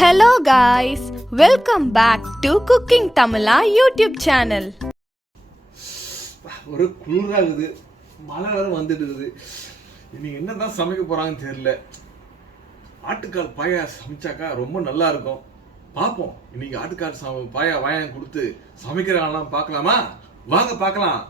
Hello guys, welcome back to Cooking Tamila YouTube channel. ஒரு குளிராகுது, மழை வேற வந்துட்டு இருக்குது. இன்னைக்கு என்னதான் சமைக்க போறாங்கன்னு தெரியல. ஆட்டுக்கால் பாயா சமைச்சாக்கா ரொம்ப நல்லா இருக்கும். பார்ப்போம். இன்னைக்கு ஆட்டுக்கால் பாயா வாயான் கொடுத்து சமைக்கிறாங்களாம் பார்க்கலாமா? வாங்க பார்க்கலாம்.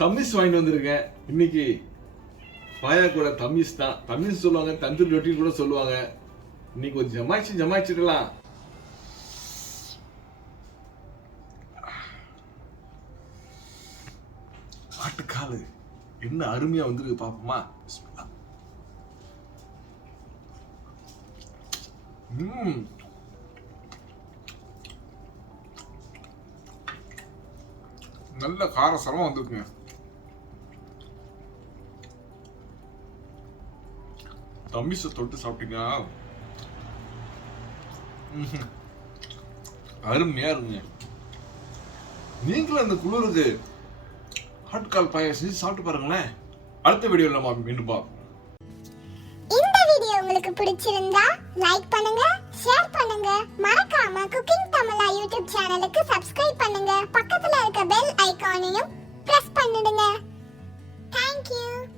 தம்மிஸ் வாங்கிட்டு வந்திருக்கேன். இன்னைக்கு பாயா கூட தம்மிஸ் தான். தம்மிஸ் சொல்லுவாங்க, தந்தூரி ரொட்டி கூட சொல்லுவாங்க. இன்னைக்கு ஒரு ஜமாய்ச்சிடலாம். ஆட்டுக்கால் என்ன அருமையா வந்திருக்கு பாப்போமா. நல்ல காரசாரமா வந்திருக்குங்க. தம்மிஸை தொட்டு சாப்பிட்டீங்கன்னா அருமையா இருக்குங்க. நீங்களும் அந்த குளிருக்கு ஆட்டுக்கால் பாயா செஞ்சு சாப்பிட்டு பாருங்களேன். அடுத்த வீடியோல நம்ம மீண்டும் பார்ப்போம். இந்த வீடியோ உங்களுக்கு பிடிச்சிருந்தா லைக் பண்ணுங்க, ஷேர் பண்ணுங்க, மறக்காம குக்கிங் தமிழா யூடியூப் சேனலுக்கு சப்ஸ்கிரைப் பண்ணுங்க. பக்கத்துல இருக்க பெல் ஐகானையும் பிரஸ் பண்ணிடுங்க. Thank you.